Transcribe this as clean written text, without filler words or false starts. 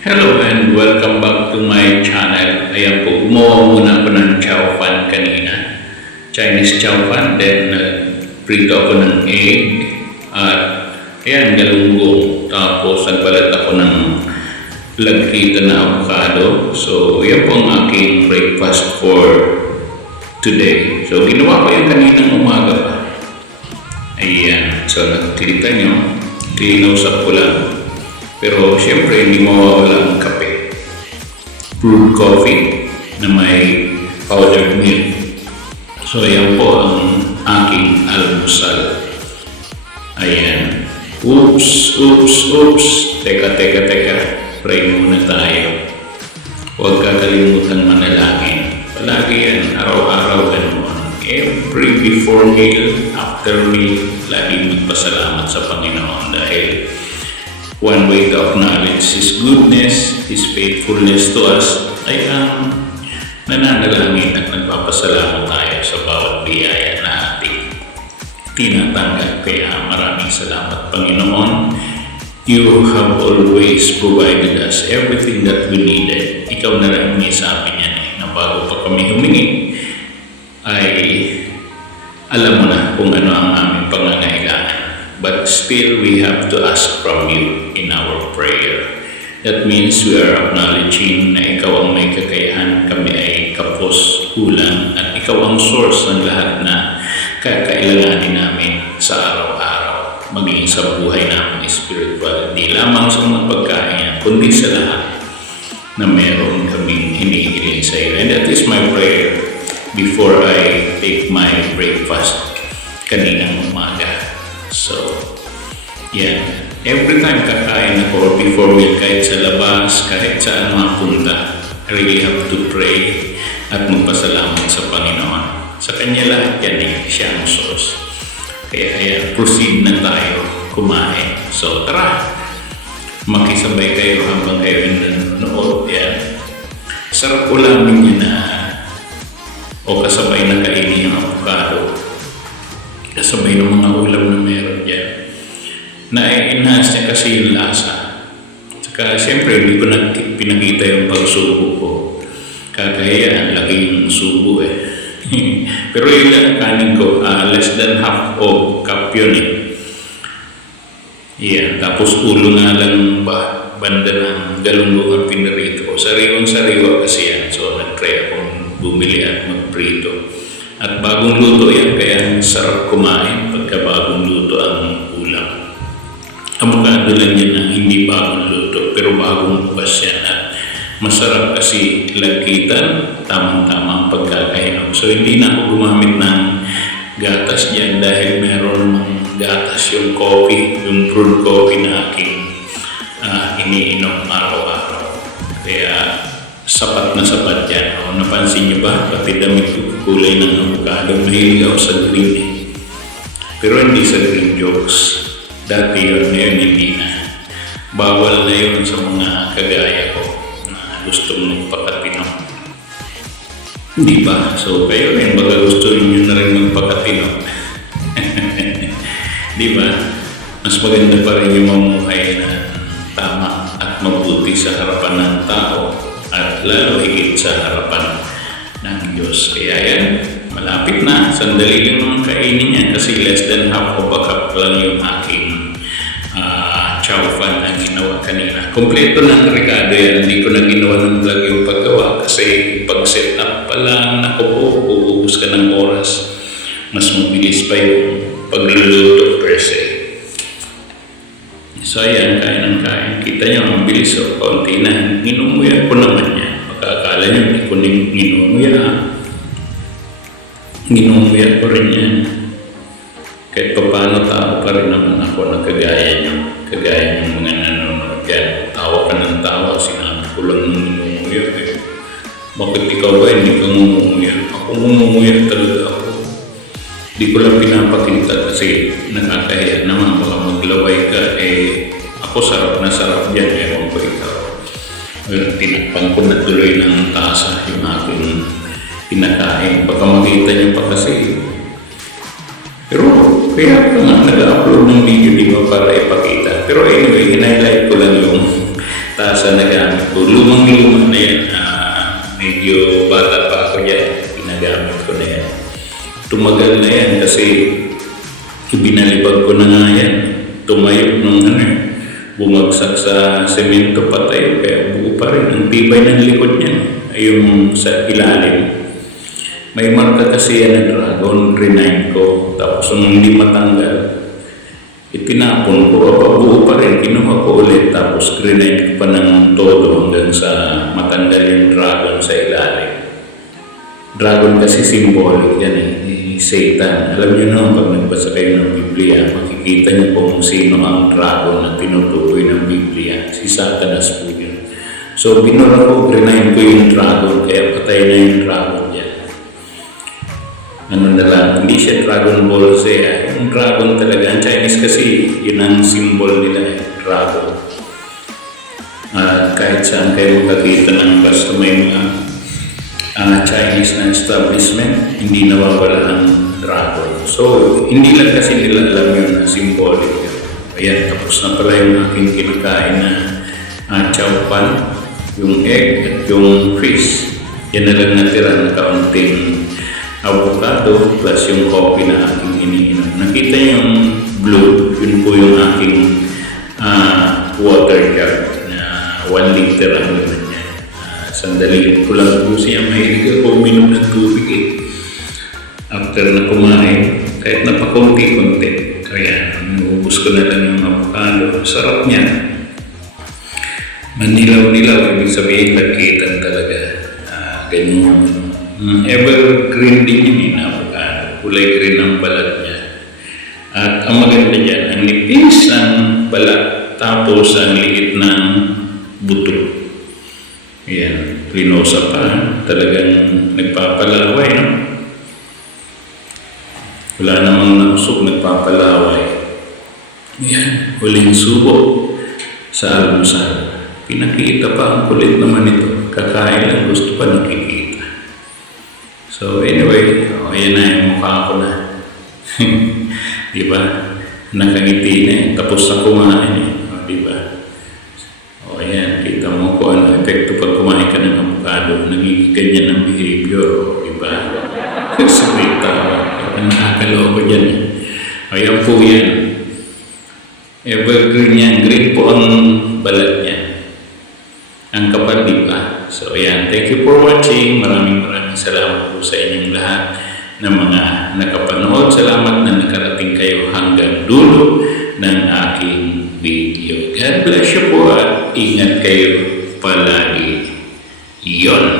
Hello and welcome back to my channel. Ayan po, gumawa muna ako ng chow fan kanina. Chinese chow fan, then prito ako ng egg at ayan, galunggong. Tapos nagbalat ako ng lagkita na avocado. So, yan po ang aking breakfast for today. So, ginawa ko yan kaninang umaga pa. Ayan, so nakikita nyo, kinausap ko lang. Pero siyempre hindi mawawala ang kape. Brewed coffee na may powdered milk. So yan po ang aking almusal. Ayan. Oops. Teka. Pray muna tayo. Huwag kakalimutan manalangin. Palagi yan, araw-araw ganun. Every before meal, after meal, lagi magpasalamat sa Panginoon dahil one way to acknowledge His goodness, His faithfulness to us ay ang nananalangin at nagpapasalamat tayo sa bawat biyaya na ating tinatanggap. Kaya maraming salamat, Panginoon. You have always provided us everything that we needed. Ikaw na lang may sabi niyan na bago pa kami humingi ay alam mo na kung ano ang aming pangangailangan. But still, we have to ask from you in our prayer. That means we are acknowledging na ikaw ang may kakayahan, kami ay kapos, kulang, at ikaw ang source ng lahat na kakailanganin namin sa araw-araw, maging sa buhay namin spiritual. Di lamang sa mga pagkain, kundi sa lahat na meron kaming hinihiling sa iyo. And that is my prayer before I take my breakfast kaninang umaga. So, yeah. Every time kakain ako or before meal, kahit sa labas, kahit saan mapunta, I really have to pray at magpasalamat sa Panginoon. Sa Kanya lahat yan eh, siya ang source. Kaya proceed na tayo kumain. So, tara! Makisabay kayo habang kayo nanonood. Yan. Sarap ulamin niya na o kasabay na kainin yung avocado. Kasabay ng mga ulam na meron dyan. Na-enhance niya kasi yung lasa. Saka siyempre hindi ko na pinakita yung pagsubo ko. Kakahiya, laki yung subo eh. Pero yun lang kanin ko, less than half of cup yun eh. Yeah, tapos ulo nga lang banda ng galunggong ang pinarito ko. Sariwang-sariwa kasi yan. So nag-try akong bumili at magprito. At bagong luto yan, kaya sarap kumain pagka bagong luto ang ulam. Avocado lang yan na hindi bagong luto, pero bagong bukas yan. At masarap kasi lagkitan, tamang-tama ang pagkakainom. So hindi na ako gumamit ng gatas dyan dahil meron ng gatas yung coffee, yung brewed coffee na aking iniinom araw-araw. Kaya sapat na sapat yan. O, napansin niyo ba? Pati damit ko kulay ng avocado. Mahilig ako sa green eh. Pero hindi sa green jokes. Dati yun, ngayon hindi na. Bawal na yun sa mga kagaya ko na gustong magpakatino. Hindi ba? So kayo rin, baka gusto niyo na rin magpakatino. Di ba? Mas maganda pa rin yung mamuhay na tama at mabuti sa harapan ng tao. At lalo higit sa harapan ng Diyos. Kaya yan, malapit na. Sandali lang naman kainin yan kasi less than half of a cup lang yung aking chow fan na ginawa kanina. Kompleto ng rekado yan. Hindi ko na ginawa ng vlog yung paggawa kasi pag-set up pa lang, naku po, uubos ka ng oras. Mas mabilis pa yung pagluluto per se. So ayan, kain ng kain. Kita nyo, ang bilis o kaunti na. Ninunguya ko naman yan. Makakala nyo, hindi ko ninunguya. Ninunguya ko rin yan. Kahit pa paano tao pa rin naman ako na kagaya nyo. Kagaya nyo mga nanonood yan. Tawa ka ng tawa, sinabi ko lang ng ninunguya. Eh. Bakit ikaw ba hindi ka ngumunguya? Ako ngumunguya talaga ako. Di ko lang pinapakita kasi nakakahiya naman baka maglaway ka eh ako sarap na sarap dyan ewan ko ikaw. Tinakpan ko na tuloy ng tasa yung aking pinakain baka makita niyo pa kasi pero kaya ka nga nag-upload ng video di ba para ipakita pero anyway, in-highlight ko lang yung tasa na gamit ko. Lumang-luma na yan. Medyo bata pa ako dyan. Pinagamit ko na yan. Tumagal na yan kasi ibinalibag ko na nga yan. Tumayo nung bumagsak sa semento patay. Kaya buo pa rin. Ang tibay ng likod niya. Yung sa ilalim. May marka kasi yan na dragon. Renine ko. Tapos nung hindi matanggal, itinapon ko, buo pa rin, kinuha ko ulit, tapos grenade ko pa ng todo hanggang sa matanggal yung dragon sa ilalim. Dragon kasi symbolic yan Satan. Alam niyo naman, pag nagbasa kayo ng Biblia, makikita niyo kung sino ang dragon na tinutukoy ng Biblia. Si Satanas po yun. So, binura ko, grenade ko yung dragon, kaya patay na yung dragon yan. Ano na lang, hindi siya Dragon Ball Z. Yung dragon talaga, ang Chinese kasi, yun ang symbol nila, dragon. Kahit saan kayo makakita ng basta may mga Chinese na establishment, hindi nawawala ang dragon. So, hindi lang kasi nila alam yun na symbolic. Ayan, tapos na pala yung aking kinakain na chow pan, yung egg at yung fish. Yan na lang natira na kaunting avocado plus yung coffee na aking iniinom. Nakita niyo yung blue, yun po yung aking water jug na 1 liter ang laman niya. Sandali ko lang po siya, mahilig ako uminom ng tubig after na kumain, kahit napakunti-kunti. Kaya naubos ko na lang yung avocado. Sarap niya. Manilaw-nilaw, ibig sabihin lakitan talaga. Ganyan. Evergreen din yun avocado. Kulay green ang balat niya. At ang maganda dyan, ang nipis ang balat, tapos ang liit ng buto. Ayan, rinosa pa. Talagang nagpapalaway, no? Wala namang nausok, nagpapalaway. Ayan, huling subo sa almusal. Pinakita pa ang kulit naman ito. Kakain lang, gusto pa nakikita. So anyway, ayan na yung mukha ko na. Di ba? Nakangiti na tapos na kumain di ba? Ayan, kita mo kung ano epekto pag kumain ka ng avocado. Nagiging ganyan ang behavior, di ba? Sabi ang nakakaloko dyan. Ayan po yan. Evergreen yan. Green po ang balat niya. Ang kapal, di ba? So, ayan. Thank you for watching. Maraming salamat po sa inyong lahat ng mga nakapanood. Salamat na nakarating kayo hanggang dulo ng aking video. God bless you po at ingat kayo palagi. Iyon.